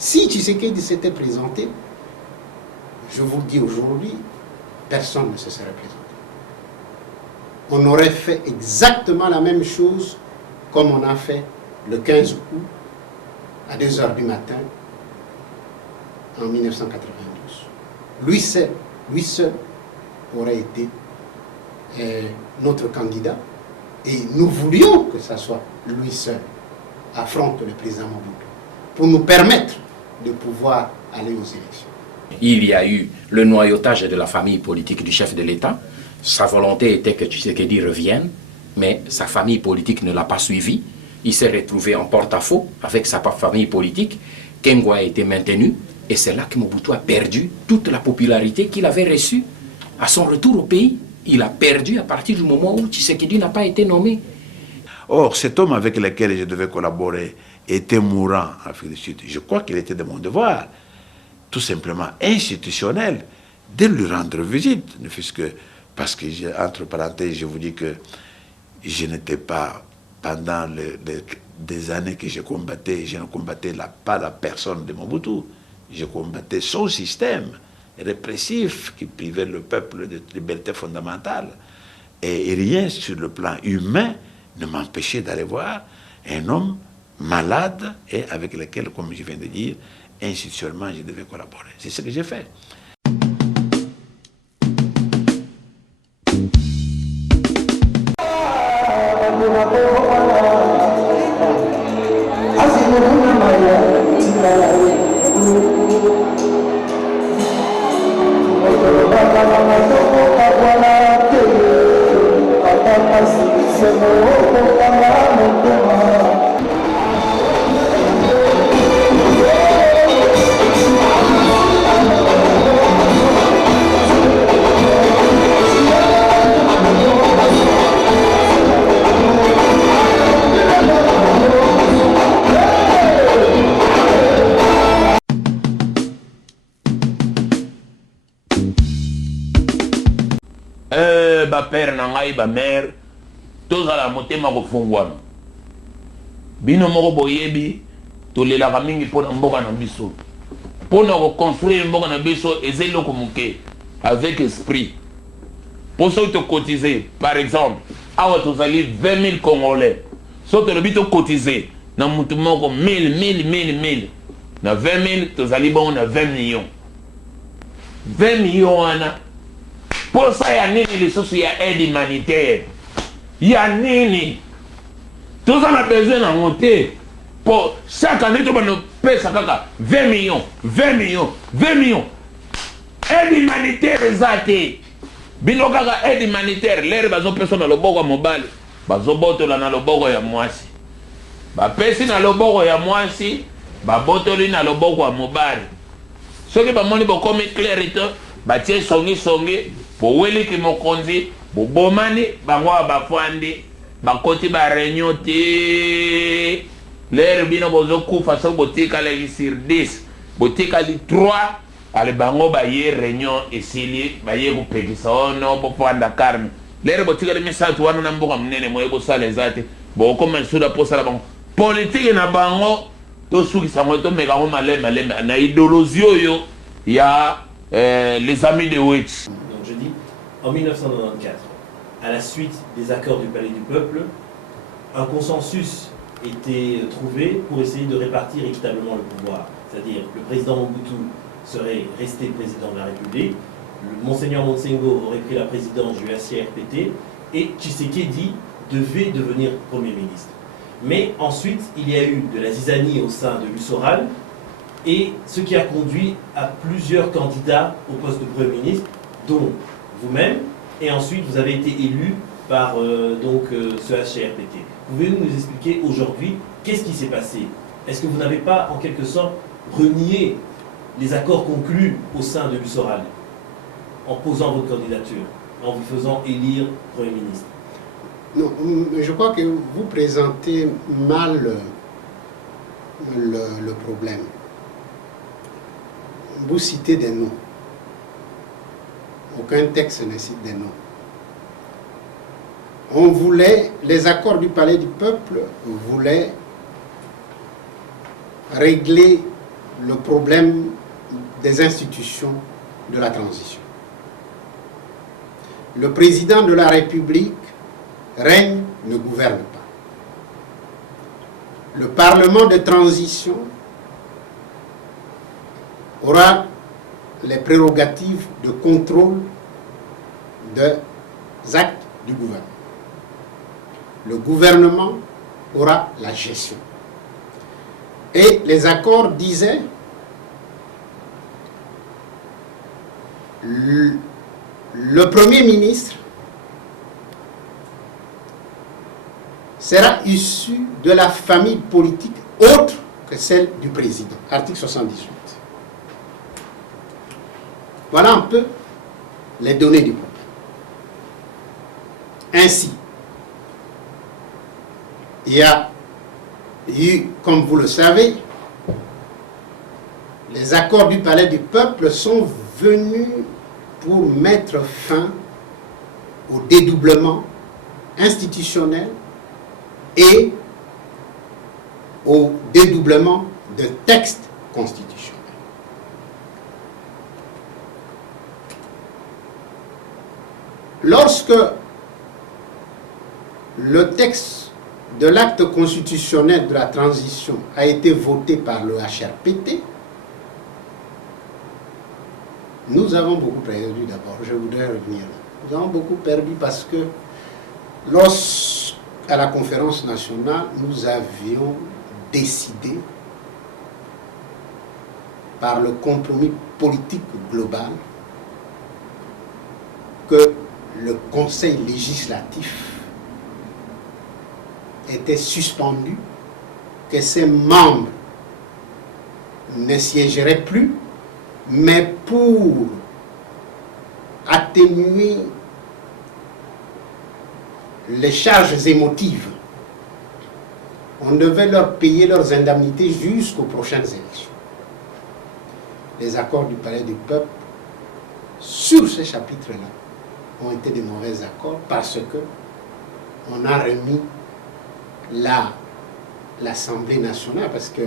Si Tshisekedi s'était présenté, je vous le dis aujourd'hui, personne ne se serait présenté. On aurait fait exactement la même chose comme on a fait le 15 août à 2 h du matin en 1992. Lui seul aurait été notre candidat et nous voulions que ce soit lui seul affronte le président Mobutu pour nous permettre de pouvoir aller aux élections. Il y a eu le noyautage de la famille politique du chef de l'État. Sa volonté était que Tshisekedi revienne, mais sa famille politique ne l'a pas suivi. Il s'est retrouvé en porte-à-faux avec sa famille politique. Kengwa a été maintenu et c'est là que Mobutu a perdu toute la popularité qu'il avait reçue. À son retour au pays, il a perdu à partir du moment où Tshisekedi n'a pas été nommé. Or, cet homme avec lequel je devais collaborer était mourant en Afrique du Sud. Je crois qu'il était de mon devoir, tout simplement institutionnel, de lui rendre visite. Ne fût-ce que parce que, entre parenthèses, je vous dis que je n'étais pas, pendant des années que je combattais, je ne combattais pas la personne de Mobutu. Je combattais son système répressif qui privait le peuple de liberté fondamentale. Et rien sur le plan humain ne m'empêchait d'aller voir un homme malade et avec lequel, comme je viens de dire, institutionnellement, je devais collaborer. C'est ce que j'ai fait. Père nangai ba mère tous à la motema ko fungwana bino moko boyebi to lela ka mingi pona mboka na biso pona ko construire mboka na biso ezelo ko muke avec esprit pour ça te cotiser par exemple awa tozali 20 000 congolais so to lobi to cotiser na mutu moko 1000 na 20 000 tozali bon na 20 millions wana. Pour ça, il y a les choses, il y a aide humanitaire. Il y a nini. Tout ça, on a besoin d'en monter. Pour chaque année, tu vas nous payer 20 millions. Aide humanitaire, exacté. Binokaka aide humanitaire. L'air, bazo personne dans le bogo mobile. Bazo boto la na le bogo ya mwasi. Ba pesi na le bogo ya mwasi. Ba boto li na le bogo ya mobile. Ce qui va moni comme clair et batie songi. Pour weli ki mokonzi, pour bomani, bangwa bafwandi, bakoti ba réunion te. L'air bino bozo kufa so botika le sur 10, botika li 3, ale bango ba ye réunion esili, ba ye kupekisa ono po fwanda karne. L'air botika le misatu wana na mboka mnene moye bo sale zate, bo koma suda po sala bango. Politique na bango to suki sango to meka ngoma malema na idéologie yo ya les amis de Witch. En 1994, à la suite des accords du Palais du Peuple, un consensus était trouvé pour essayer de répartir équitablement le pouvoir. C'est-à-dire le président Mobutu serait resté président de la République, le Monseigneur Montsengo aurait pris la présidence du ACRPT et Tshisekedi devait devenir Premier ministre. Mais ensuite, il y a eu de la zizanie au sein de l'USORAL et ce qui a conduit à plusieurs candidats au poste de Premier ministre, dont vous-même, et ensuite vous avez été élu par ce HCRPT. Pouvez-vous nous expliquer aujourd'hui qu'est-ce qui s'est passé? Est-ce que vous n'avez pas en quelque sorte renié les accords conclus au sein de l'USORAL en posant votre candidature, en vous faisant élire Premier ministre? Non, je crois que vous présentez mal le problème. Vous citez des noms. Aucun texte ne cite des noms. On voulait, les accords du Palais du Peuple voulaient régler le problème des institutions de la transition. Le président de la République règne, ne gouverne pas. Le Parlement de transition aura les prérogatives de contrôle des actes du gouvernement. Le gouvernement aura la gestion. Et les accords disaient le Premier ministre sera issu de la famille politique autre que celle du président. Article 78. Voilà un peu les données du peuple. Ainsi, il y a eu, comme vous le savez, les accords du Palais du Peuple sont venus pour mettre fin au dédoublement institutionnel et au dédoublement de textes constitutionnels. Lorsque le texte de l'acte constitutionnel de la transition a été voté par le HRPT, nous avons beaucoup perdu d'abord. Je voudrais revenir. Nous avons beaucoup perdu parce que à la conférence nationale, nous avions décidé par le compromis politique global que le Conseil législatif était suspendu, que ses membres ne siégeraient plus, mais pour atténuer les charges émotives, on devait leur payer leurs indemnités jusqu'aux prochaines élections. Les accords du Palais du Peuple sur ce chapitre-là ont été de mauvais accords parce que on a remis l'Assemblée nationale, parce que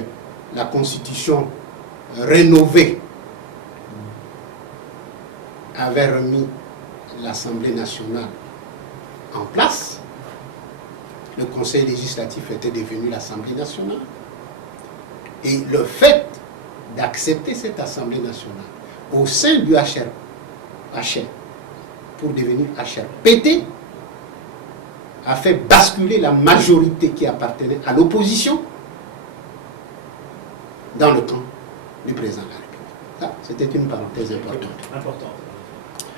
la Constitution rénovée avait remis l'Assemblée nationale en place. Le Conseil législatif était devenu l'Assemblée nationale. Et le fait d'accepter cette Assemblée nationale au sein du HR pour devenir HRPT a fait basculer la majorité qui appartenait à l'opposition dans le camp du président de la République. Ça, c'était une parenthèse importante.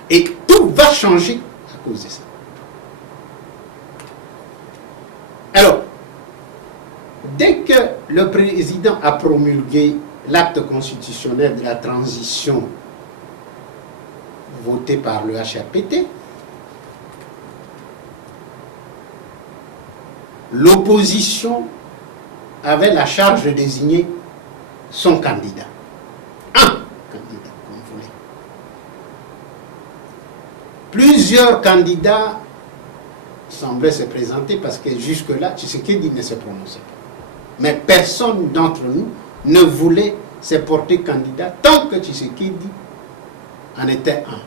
Et tout va changer à cause de ça. Alors, dès que le président a promulgué l'acte constitutionnel de la transition voté par le HRPT, l'opposition avait la charge de désigner son candidat. Un candidat, comme vous voulez. Plusieurs candidats semblaient se présenter parce que jusque-là, Tshisekedi ne se prononçait pas. Mais personne d'entre nous ne voulait se porter candidat tant que Tshisekedi en était un.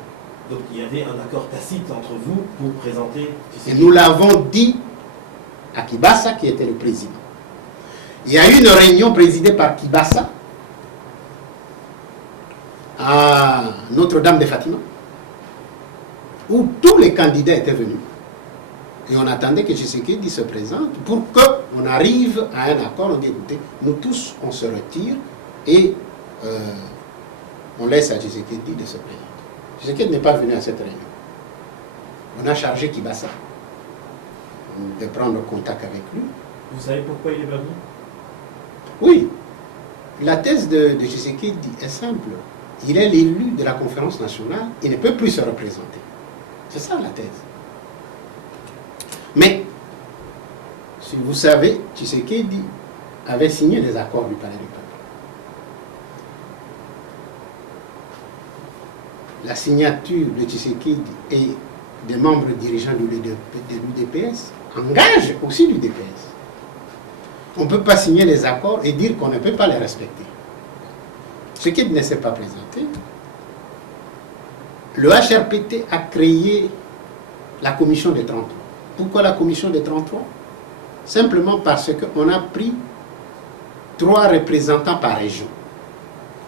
Donc il y avait un accord tacite entre vous pour présenter Tshisekedi. Et nous l'avons dit à Kibasa, qui était le président. Il y a eu une réunion présidée par Kibasa à Notre-Dame de Fatima, où tous les candidats étaient venus. Et on attendait que Tshisekedi se présente pour qu'on arrive à un accord. On dit, écoutez, nous tous, on se retire et on laisse à Tshisekedi de se présenter. Tshisekedi n'est pas venu à cette réunion. On a chargé Kibasa de prendre contact avec lui. Vous savez pourquoi il est pas venu? Oui. La thèse de Tshisekedi est simple. Il est l'élu de la conférence nationale, il ne peut plus se représenter. C'est ça la thèse. Mais, si vous savez, Tshisekedi avait signé les accords du Palais du Peuple. La signature de Tshisekedi et des membres dirigeants de l'UDPS engage aussi l'UDPS. On ne peut pas signer les accords et dire qu'on ne peut pas les respecter. ce qui ne s'est pas présenté, le HRPT a créé la commission des 33. Pourquoi la commission des 33? Simplement parce qu'on a pris 3 représentants par région.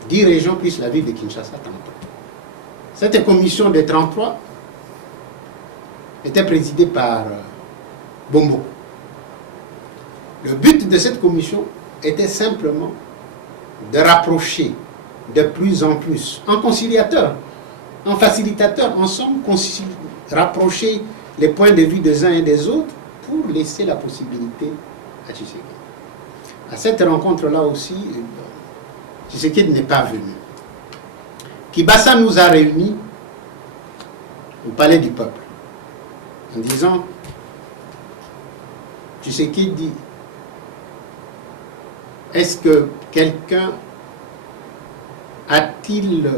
10 régions plus la ville de Kinshasa, 33. Cette commission des 33 était présidée par Bombo. Le but de cette commission était simplement de rapprocher de plus en plus, en conciliateur, en facilitateur, ensemble, rapprocher les points de vue des uns et des autres pour laisser la possibilité à Tshisekedi. À cette rencontre-là aussi, Tshisekedi n'est pas venu. Kibasa nous a réunis au Palais du Peuple en disant, Tshisekedi, est-ce que quelqu'un a-t-il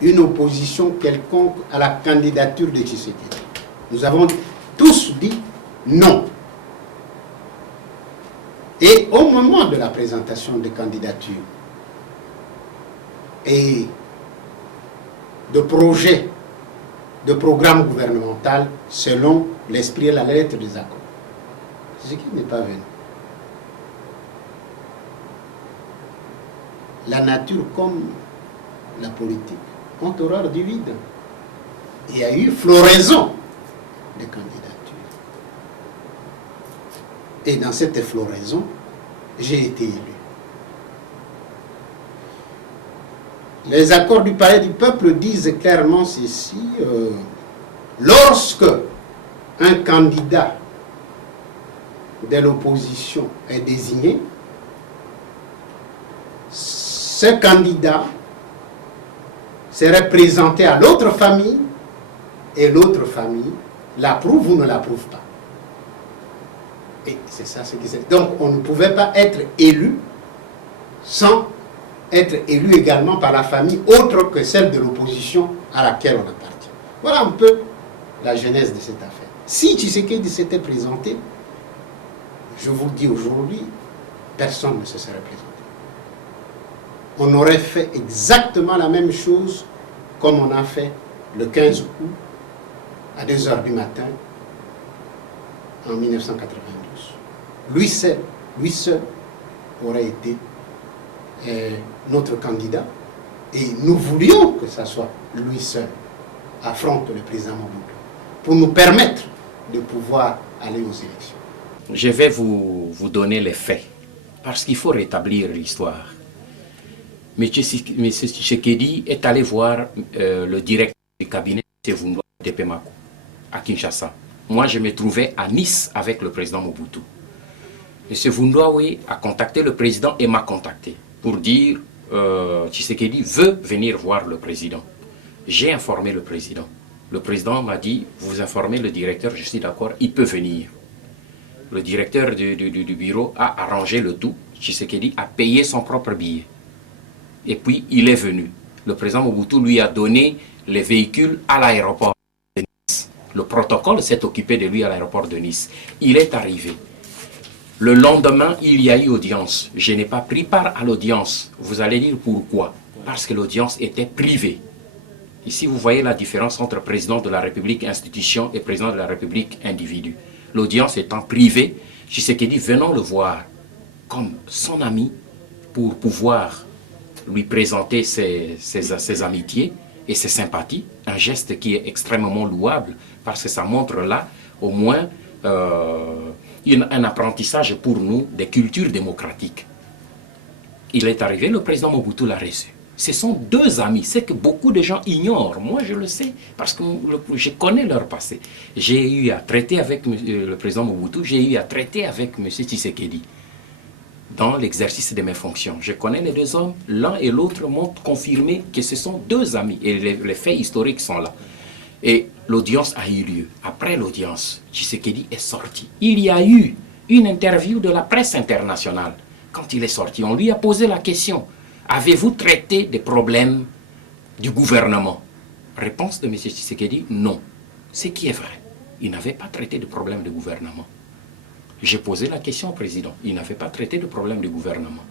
une opposition quelconque à la candidature de Tshisekedi? Nous avons tous dit non. Et au moment de la présentation des candidatures et de projets, de programme gouvernemental selon l'esprit et la lettre des accords, Tshisekedi n'est pas venu. La nature comme la politique ont horreur du vide. Il y a eu floraison de candidatures. Et dans cette floraison, j'ai été élu. Les accords du Palais du Peuple disent clairement ceci, lorsque un candidat de l'opposition est désigné, ce candidat serait présenté à l'autre famille et l'autre famille l'approuve ou ne l'approuve pas. Et c'est ça ce qui c'est. Donc on ne pouvait pas être élu sans être élu également par la famille autre que celle de l'opposition à laquelle on appartient. Voilà un peu la genèse de cette affaire. Si Tshisekedi s'était présenté, je vous le dis aujourd'hui, personne ne se serait présenté. On aurait fait exactement la même chose comme on a fait le 15 août à 2 h du matin en 1992. Lui seul aurait été notre candidat et nous voulions que ce soit lui seul affronte le président Mobutu pour nous permettre de pouvoir aller aux élections. Je vais vous donner les faits parce qu'il faut rétablir l'histoire. M. Tshisekedi est allé voir le directeur du cabinet de Vundoa Tepemako à Kinshasa. Moi, je me trouvais à Nice avec le président Mobutu. M. Vundoa a contacté le président et m'a contacté pour dire Tshisekedi veut venir voir le président. J'ai informé le président. Le président m'a dit, vous informez le directeur, je suis d'accord, il peut venir. Le directeur du bureau a arrangé le tout. Tshisekedi a payé son propre billet. Et puis, il est venu. Le président Mobutu lui a donné les véhicules à l'aéroport de Nice. Le protocole s'est occupé de lui à l'aéroport de Nice. Il est arrivé. Le lendemain, il y a eu audience. Je n'ai pas pris part à l'audience. Vous allez dire pourquoi? Parce que l'audience était privée. Ici, vous voyez la différence entre président de la République institution et président de la République individu. L'audience étant privée, Tshisekedi venant le voir comme son ami pour pouvoir lui présenter ses amitiés et ses sympathies, un geste qui est extrêmement louable parce que ça montre là au moins un apprentissage pour nous des cultures démocratiques. Il est arrivé, le président Mobutu l'a reçu. Ce sont 2 amis, c'est que beaucoup de gens ignorent. Moi, je le sais, parce que je connais leur passé. J'ai eu à traiter avec le président Mobutu, j'ai eu à traiter avec M. Tshisekedi dans l'exercice de mes fonctions. Je connais les 2 hommes, l'un et l'autre m'ont confirmé que ce sont 2 amis, et les faits historiques sont là. Et l'audience a eu lieu. Après l'audience, Tshisekedi est sorti. Il y a eu une interview de la presse internationale. Quand il est sorti, on lui a posé la question. Avez-vous traité des problèmes du gouvernement? Réponse de M. Tshisekedi, non. Ce qui est vrai. Il n'avait pas traité de problèmes de gouvernement. J'ai posé la question au président. Il n'avait pas traité de problèmes de gouvernement.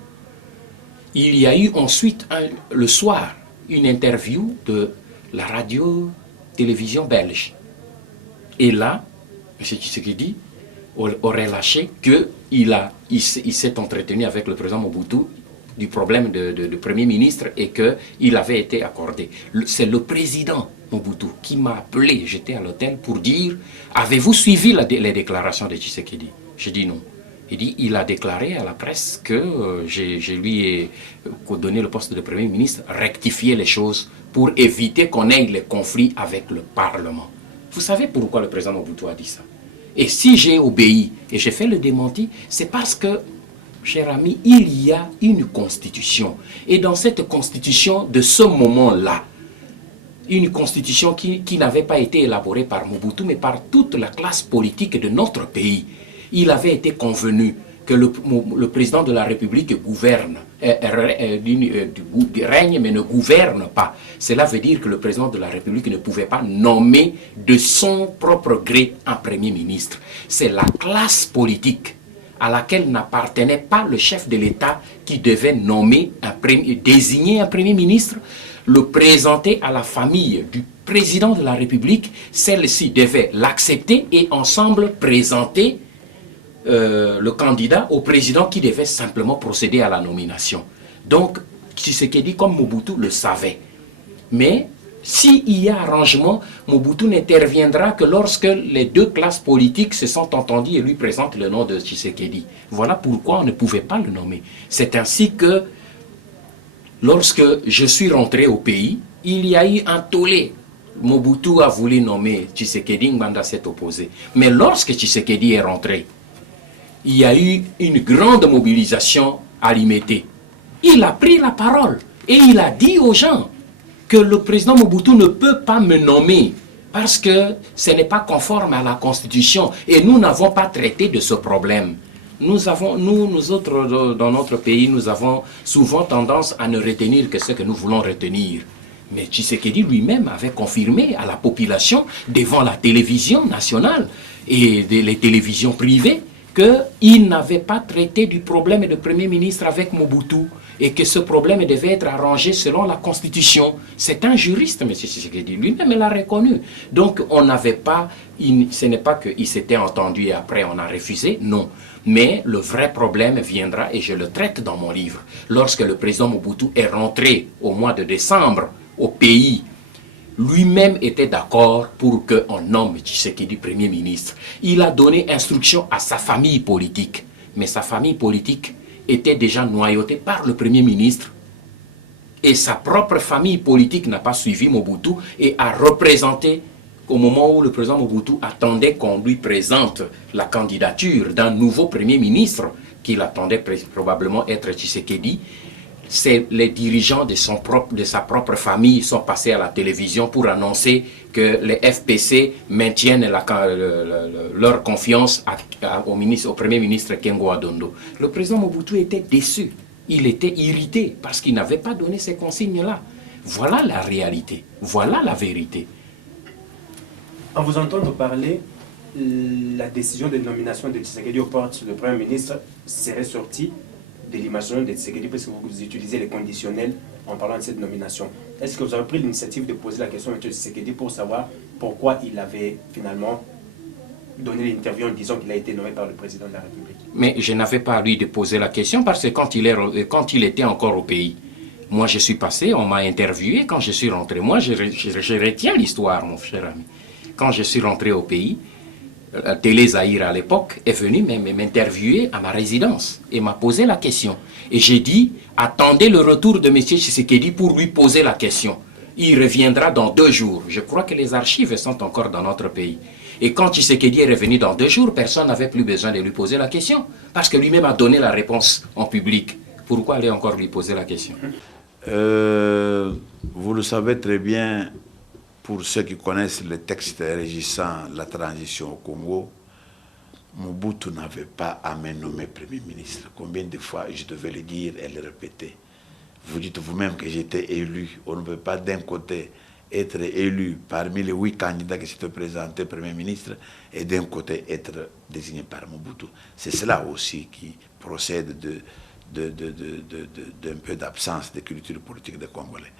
il y a eu ensuite, le soir, une interview de la radio-télévision belge. Et là, M. Tshisekedi aurait lâché qu'il s'est entretenu avec le président Mobutu du problème de Premier ministre et qu'il avait été accordé. C'est le président Mobutu qui m'a appelé, j'étais à l'hôtel, pour dire « Avez-vous suivi les déclarations de Tshisekedi ?» J'ai dit non. Il a déclaré à la presse que je lui ai donné le poste de Premier ministre, rectifier les choses pour éviter qu'on ait les conflits avec le Parlement. Vous savez pourquoi le président Mobutu a dit ça? Et si j'ai obéi et j'ai fait le démenti, c'est parce que, cher ami, il y a une constitution. Et dans cette constitution, de ce moment-là, une constitution qui n'avait pas été élaborée par Mobutu, mais par toute la classe politique de notre pays. Il avait été convenu que le président de la République gouverne, règne mais ne gouverne pas. Cela veut dire que le président de la République ne pouvait pas nommer de son propre gré un Premier ministre. C'est la classe politique à laquelle n'appartenait pas le chef de l'État qui devait désigner un Premier ministre, le présenter à la famille du président de la République. Celle-ci devait l'accepter et ensemble présenter le candidat au président qui devait simplement procéder à la nomination. Donc, Tshisekedi, comme Mobutu, le savait. Mais s'il y a arrangement, Mobutu n'interviendra que lorsque les deux classes politiques se sont entendues et lui présentent le nom de Tshisekedi. Voilà pourquoi on ne pouvait pas le nommer. C'est ainsi que, lorsque je suis rentré au pays, il y a eu un tollé. Mobutu a voulu nommer Tshisekedi, Nganda s'est opposé. Mais lorsque Tshisekedi est rentré, il y a eu une grande mobilisation à Limete. Il a pris la parole et il a dit aux gens que le président Mobutu ne peut pas me nommer parce que ce n'est pas conforme à la Constitution et nous n'avons pas traité de ce problème. Nous autres, dans notre pays, nous avons souvent tendance à ne retenir que ce que nous voulons retenir. Mais Tshisekedi lui-même avait confirmé à la population devant la télévision nationale et les télévisions privées qu'il n'avait pas traité du problème de Premier ministre avec Mobutu et que ce problème devait être arrangé selon la Constitution. C'est un juriste, M. Tshisekedi, lui-même l'a reconnu. Donc on n'avait pas, ce n'est pas qu'il s'était entendu et après on a refusé, non. Mais le vrai problème viendra, et je le traite dans mon livre, lorsque le président Mobutu est rentré au mois de décembre au pays. Lui-même était d'accord pour qu'on nomme Tshisekedi Premier ministre. Il a donné instruction à sa famille politique. Mais sa famille politique était déjà noyautée par le Premier ministre. Et sa propre famille politique n'a pas suivi Mobutu et a représenté, au moment où le président Mobutu attendait qu'on lui présente la candidature d'un nouveau Premier ministre, qu'il attendait probablement être Tshisekedi, les dirigeants de sa propre famille sont passés à la télévision pour annoncer que les FPC maintiennent leur confiance au Premier ministre Kengo Adondo. Le président Mobutu était déçu, il était irrité parce qu'il n'avait pas donné ces consignes-là. Voilà la réalité, voilà la vérité. En vous entendant parler, la décision de nomination de Tshisekedi au poste de Premier ministre serait sortie de l'imagination de Tshisekedi parce que vous utilisez les conditionnels en parlant de cette nomination. Est-ce que vous avez pris l'initiative de poser la question à M. Tshisekedi pour savoir pourquoi il avait finalement donné l'interview en disant qu'il a été nommé par le président de la République? Mais je n'avais pas à lui de poser la question parce que quand il était encore au pays, moi je suis passé, on m'a interviewé quand je suis rentré. Moi je retiens l'histoire, mon cher ami. Quand je suis rentré au pays, Télé Zahir à l'époque est venu m'interviewer à ma résidence et m'a posé la question. Et j'ai dit, attendez le retour de M. Tshisekedi pour lui poser la question. Il reviendra dans 2 jours. Je crois que les archives sont encore dans notre pays. Et quand Tshisekedi est revenu dans 2 jours, personne n'avait plus besoin de lui poser la question. Parce que lui-même a donné la réponse en public. Pourquoi aller encore lui poser la question? Vous le savez très bien. Pour ceux qui connaissent le texte régissant la transition au Congo, Mobutu n'avait pas à me nommer Premier ministre. Combien de fois je devais le dire et le répéter? Vous dites vous-même que j'étais élu. On ne peut pas d'un côté être élu parmi les 8 candidats qui s'étaient présentés Premier ministre et d'un côté être désigné par Mobutu. C'est cela aussi qui procède d'un peu d'absence de culture politique des Congolais.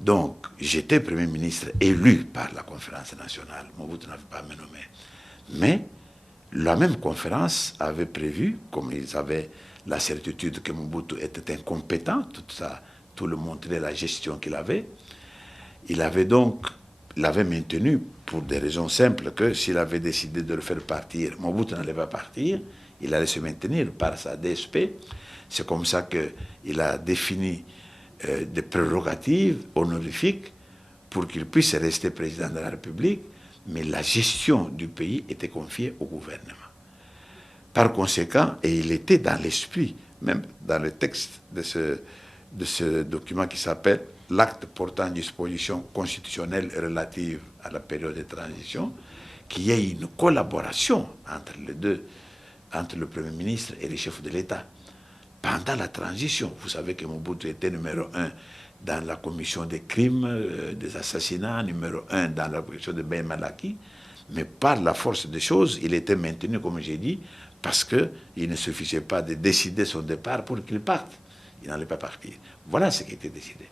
Donc, j'étais Premier ministre élu par la conférence nationale. Mobutu n'avait pas me nommé. Mais la même conférence avait prévu, comme ils avaient la certitude que Mobutu était incompétent, tout le montrait la gestion qu'il avait, il l'avait maintenu pour des raisons simples, que s'il avait décidé de le faire partir, Mobutu n'allait pas partir, il allait se maintenir par sa DSP. C'est comme ça qu'il a défini des prérogatives honorifiques pour qu'il puisse rester président de la République, mais la gestion du pays était confiée au gouvernement. Par conséquent, et il était dans l'esprit, même dans le texte de ce document qui s'appelle l'acte portant disposition constitutionnelle relative à la période de transition, qu'il y ait une collaboration entre les deux, entre le Premier ministre et les chefs de l'État. Pendant la transition, vous savez que Mobutu était numéro 1 dans la commission des crimes, des assassinats, numéro 1 dans la commission de Ben Malaki, mais par la force des choses, il était maintenu, comme j'ai dit, parce qu'il ne suffisait pas de décider son départ pour qu'il parte. Il n'allait pas partir. Voilà ce qui était décidé.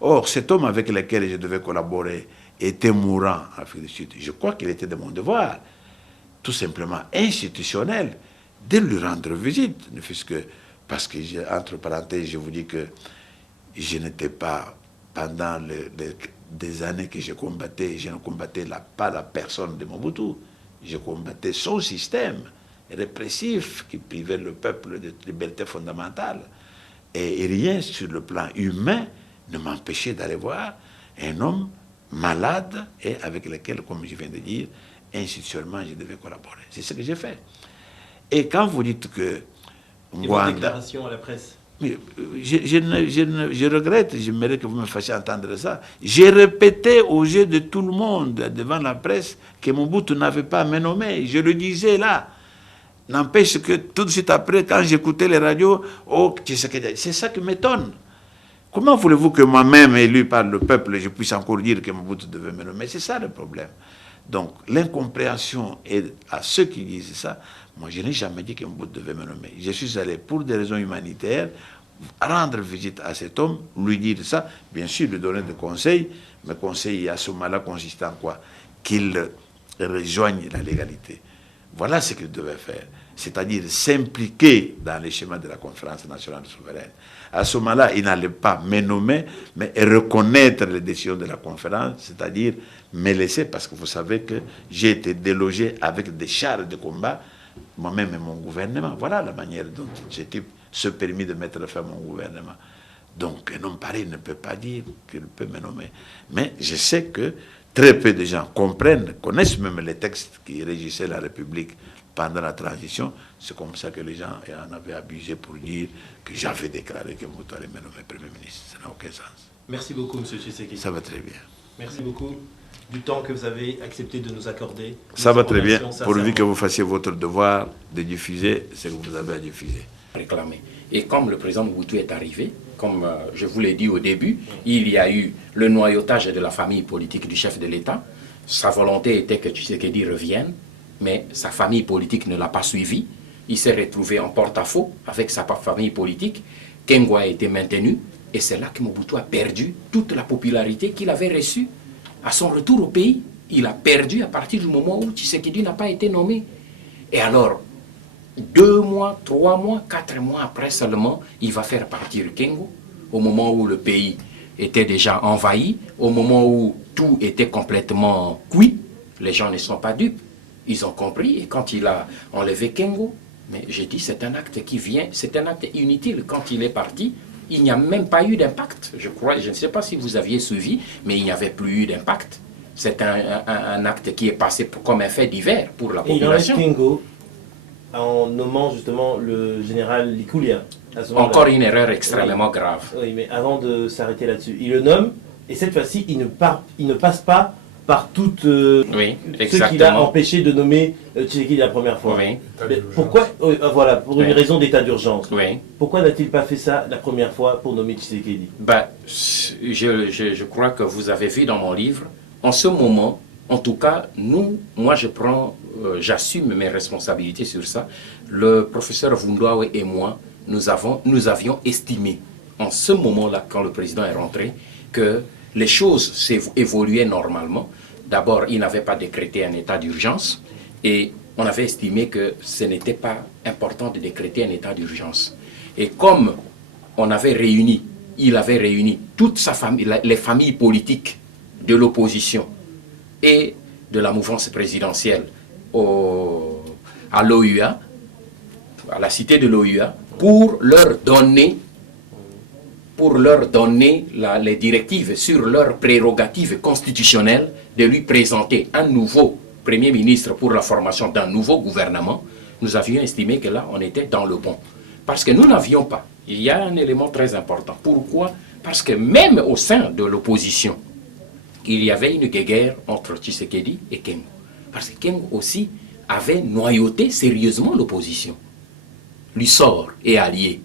Or, cet homme avec lequel je devais collaborer était mourant en Afrique du Sud. Je crois qu'il était de mon devoir, tout simplement institutionnel, de lui rendre visite, ne fût-ce que parce que, entre parenthèses, je vous dis que je n'étais pas, pendant des années que je ne combattais pas la personne de Mobutu, je combattais son système répressif qui privait le peuple de liberté fondamentale. Et rien sur le plan humain ne m'empêchait d'aller voir un homme malade et avec lequel, comme je viens de dire, institutionnellement, je devais collaborer. C'est ce que j'ai fait. Et quand vous dites que... Et vos déclarations à la presse? Mais je regrette, j'aimerais que vous me fassiez entendre ça. J'ai répété aux yeux de tout le monde, devant la presse, que Mobutu n'avait pas à me nommer. Je le disais là. N'empêche que tout de suite après, quand j'écoutais les radios, oh, c'est ça qui m'étonne. Comment voulez-vous que moi-même, élu par le peuple, je puisse encore dire que Mobutu devait me nommer? C'est ça le problème. Donc, l'incompréhension est à ceux qui disent ça. Moi, je n'ai jamais dit que Mobutu devait me nommer. Je suis allé, pour des raisons humanitaires, rendre visite à cet homme, lui dire ça, bien sûr, lui donner des conseils. Mes conseils à ce moment-là consistaient en quoi? Qu'il rejoigne la légalité. Voilà ce qu'il devait faire, c'est-à-dire s'impliquer dans les schémas de la conférence nationale souveraine. À ce moment-là, il n'allait pas me nommer, mais reconnaître les décisions de la conférence, c'est-à-dire me laisser, parce que vous savez que j'ai été délogé avec des chars de combat, moi-même et mon gouvernement. Voilà la manière dont j'ai se permis de mettre fin à mon gouvernement. Donc, un homme pareil ne peut pas dire qu'il peut me nommer. Mais je sais que très peu de gens comprennent, connaissent même les textes qui régissaient la République pendant la transition. C'est comme ça que les gens en avaient abusé pour dire que j'avais déclaré que Mobutu allait me nommer Premier ministre. Ça n'a aucun sens. Merci beaucoup, M. Tshisekedi. Ça va très bien. Merci beaucoup du temps que vous avez accepté de nous accorder. Ça va très bien, pourvu que vous fassiez votre devoir de diffuser ce que vous avez à diffuser. Réclamer. Et comme le président Mobutu est arrivé, comme je vous l'ai dit au début, il y a eu le noyautage de la famille politique du chef de l'État. Sa volonté était que Tshisekedi revienne, mais sa famille politique ne l'a pas suivi. Il s'est retrouvé en porte-à-faux avec sa famille politique. Kengo a été maintenu, et c'est là que Mobutu a perdu toute la popularité qu'il avait reçue. À son retour au pays, il a perdu à partir du moment où Tshisekedi n'a pas été nommé. Et alors, 2 mois, 3 mois, 4 mois après seulement, il va faire partir Kengo, au moment où le pays était déjà envahi, au moment où tout était complètement cuit. Les gens ne sont pas dupes. Ils ont compris, et quand il a enlevé Kengo, mais j'ai dit c'est un acte qui vient, c'est un acte inutile. Quand il est parti, il n'y a même pas eu d'impact. Je crois, je ne sais pas si vous aviez suivi, mais il n'y avait plus eu d'impact. C'est un acte qui est passé comme un fait divers pour la population. Et il enlève Kengo en nommant justement le général Likulia. Encore une erreur extrêmement grave. Oui, mais avant de s'arrêter là-dessus, il le nomme, et cette fois-ci, il ne passe pas par toutes oui, ceux qu'il a empêché de nommer Tshisekedi la première fois. Oui. Mais pourquoi, voilà, pour une raison d'état d'urgence. Oui. Pourquoi n'a-t-il pas fait ça la première fois pour nommer Tshisekedi? Je crois que vous avez vu dans mon livre, en ce moment, en tout cas, moi j'assume mes responsabilités sur ça. Le professeur Vundoawe et moi, nous avions estimé, en ce moment-là, quand le président est rentré, que les choses évoluaient normalement. D'abord, il n'avait pas décrété un état d'urgence et on avait estimé que ce n'était pas important de décréter un état d'urgence. Et comme il avait réuni toute sa famille, les familles politiques de l'opposition et de la mouvance présidentielle à l'OUA, à la cité de l'OUA, pour leur donner les directives sur leurs prérogatives constitutionnelles de lui présenter un nouveau Premier ministre pour la formation d'un nouveau gouvernement. Nous avions estimé que là, on était dans le bon. Parce que nous n'avions pas. Il y a un élément très important. Pourquoi? Parce que même au sein de l'opposition, il y avait une guéguerre entre Tshisekedi et Kengo. Parce que Kengo aussi avait noyauté sérieusement l'opposition. Lussor et alliés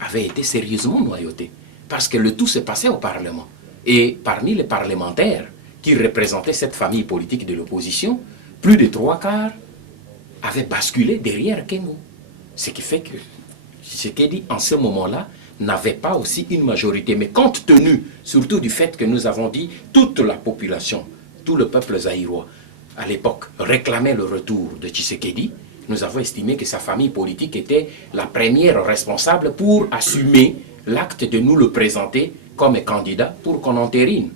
avaient été sérieusement noyautés. Parce que le tout se passait au Parlement. Et parmi les parlementaires qui représentaient cette famille politique de l'opposition, plus de 3/4 avaient basculé derrière Kengo. Ce qui fait que Tshisekedi, en ce moment-là, n'avait pas aussi une majorité. Mais compte tenu surtout du fait que nous avons dit toute la population, tout le peuple zaïrois, à l'époque, réclamait le retour de Tshisekedi, nous avons estimé que sa famille politique était la première responsable pour assumer l'acte de nous le présenter comme candidat pour qu'on entérine.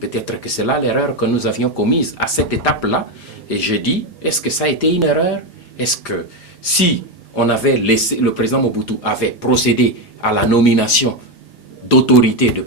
Peut-être que c'est là l'erreur que nous avions commise à cette étape-là. Et je dis, est-ce que ça a été une erreur? Est-ce que si on avait laissé, le président Mobutu avait procédé à la nomination d'autorité de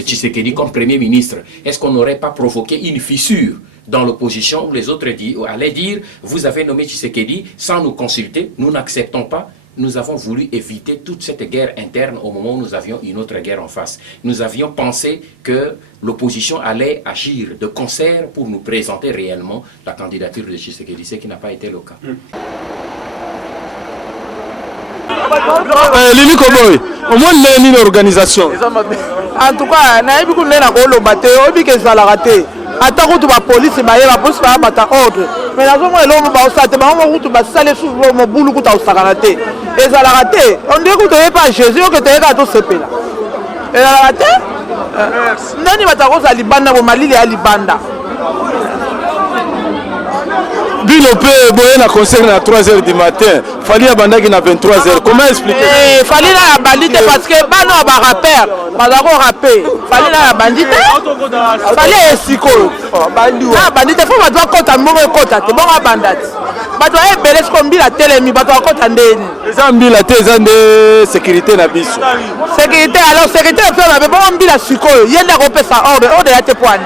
Tshisekedi comme Premier ministre, est-ce qu'on n'aurait pas provoqué une fissure dans l'opposition où les autres allaient dire, vous avez nommé Tshisekedi sans nous consulter, nous n'acceptons pas? Nous avons voulu éviter toute cette guerre interne au moment où nous avions une autre guerre en face. Nous avions pensé que l'opposition allait agir de concert pour nous présenter réellement la candidature de Tshisekedi, ce qui n'a pas été le cas. Lili Koboy, au moins une organisation. En tout cas, naïbi qu'on est na kolo baté, obi que ça la raté. Attends que la police la police va battre ordre. Mais la zone où l'homme va au stade, on va saler sous le boulot que tu as raté. Et ça la raté. On dit que tu n'es pas Jésus, que tu es à tout ce pays là. Et la raté. Nani va t'avoir à Libanda, au Mali et à Libanda. Bino peut boyer na concert à 3h du matin. Fali à Bandaki na 23h. Comment expliquer? Fali na bandite parce que bano ba rappeur, ba dako rapper. Fali na bandite. Fali esiko. Na bandite faut ba doit kota mbongo kota te bonga bandati. Ba doit ebele skombi la telemi ba doit kota ndeni. Ezambi la te ezande sécurité na biso. Sécurité alors sécurité fait na bongo mbila sikoyo. Yenda ko pesa ordre ya te poane.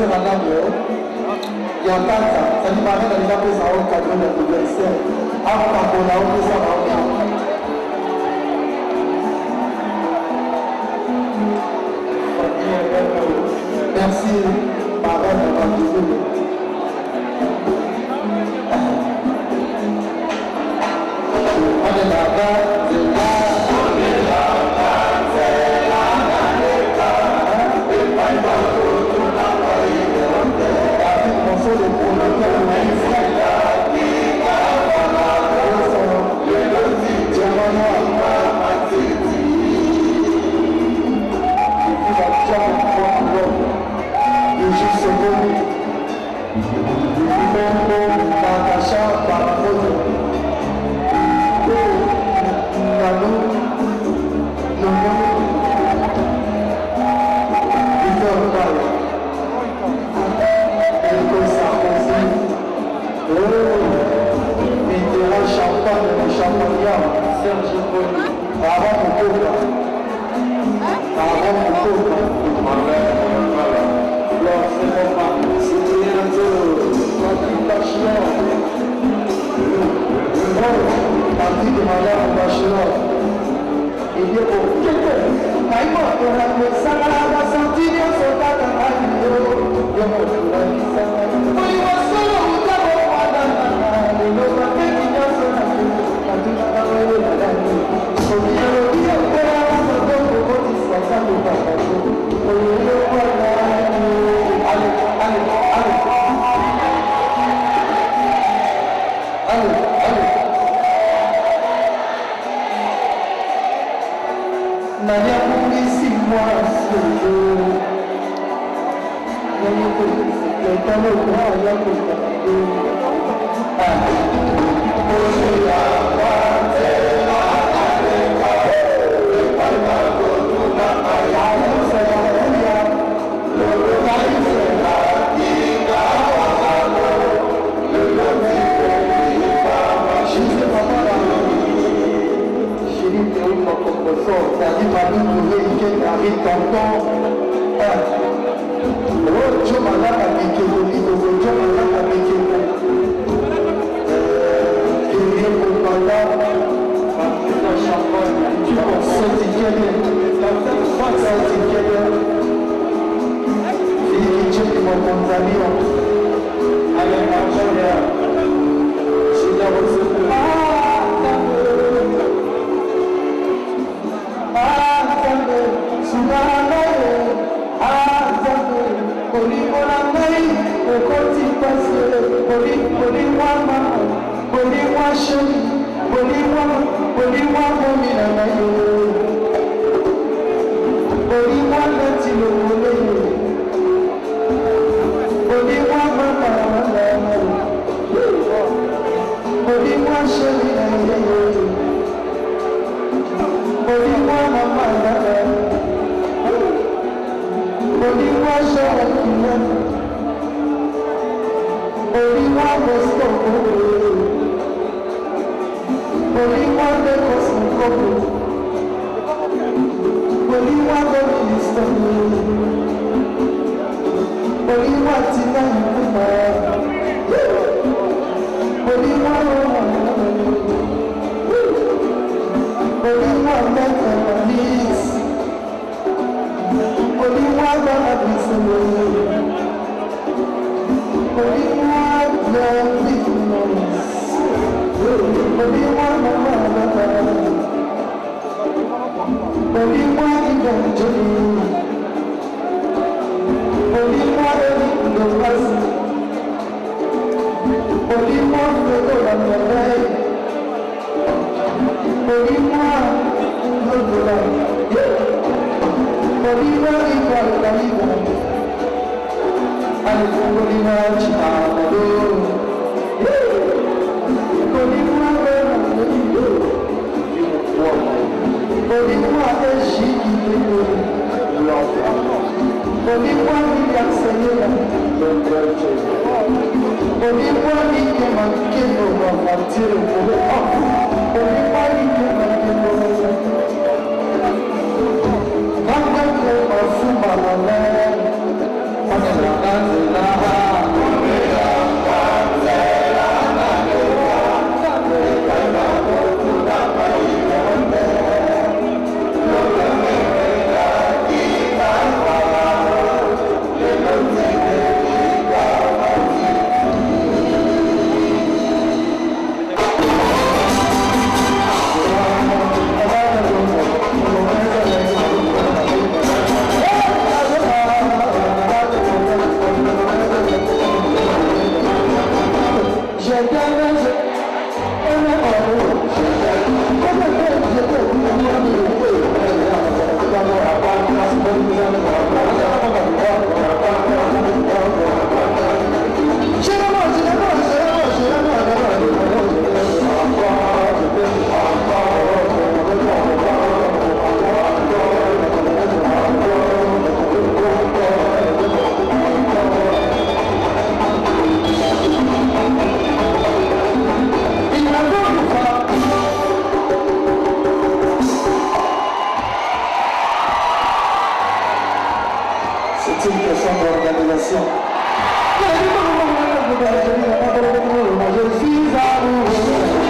anniversaire à l'âme. Il y a 4 ans, ça dit marraine a déjà pris sa haute cadeau d'anniversaire. Avant qu'on a oublié ça, merci, marraine de ma vie. On est là-bas, c'est là. On est là-bas, c'est là. Et pas dans tout le monde. Avec mon seul et pour le cœur, c'est là. Qui va avoir la raison. Le petit diamant, ma petite. Qui va faire le point. Le juste beau. Le Natacha par la photo. Thank you. C'est une question d'organisation. Je suis amoureux.